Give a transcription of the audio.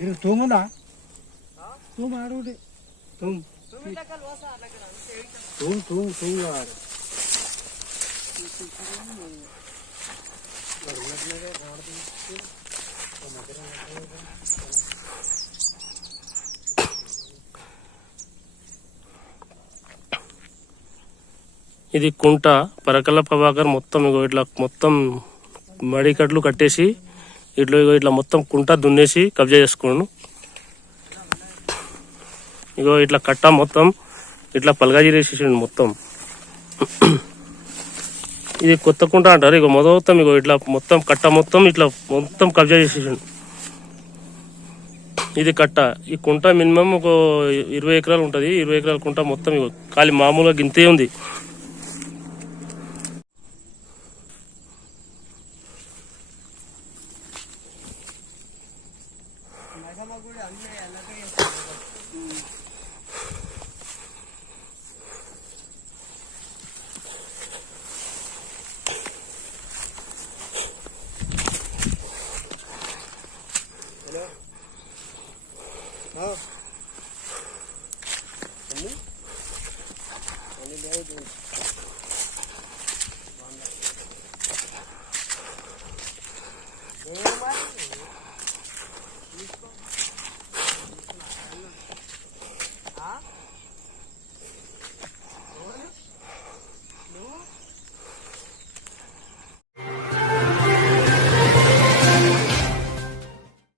ఇది తూమునా? తూము ఆడుగుడి తూము. తూము తూము తూము ఆడు. ఇది కుంట పరకల్ల ప్రభాకర్ మొత్తం ఇగో ఇట్లా మొత్తం మడికట్లు కట్టేసి ఇట్లా ఇగో ఇట్లా మొత్తం కుంట దున్నేసి కబ్జా చేసుకున్నాను. ఇగో ఇట్లా కట్ట మొత్తం ఇట్లా పలగాజీ చేసేసిండు మొత్తం. ఇది కొత్త కుంట అంటారు. ఇక మొత్తం ఇగో ఇట్లా మొత్తం కట్ట మొత్తం ఇట్లా మొత్తం కబ్జా చేసేసిండు. ఇది కట్ట. ఈ కుంట మినిమం ఒక ఇరవై ఎకరాలు ఉంటుంది. ఇరవై ఎకరాల కుంట మొత్తం ఇగో. ఖాళీ మామూలుగా గింతే ఉంది. కూడా అన్నీ అలాగే హలో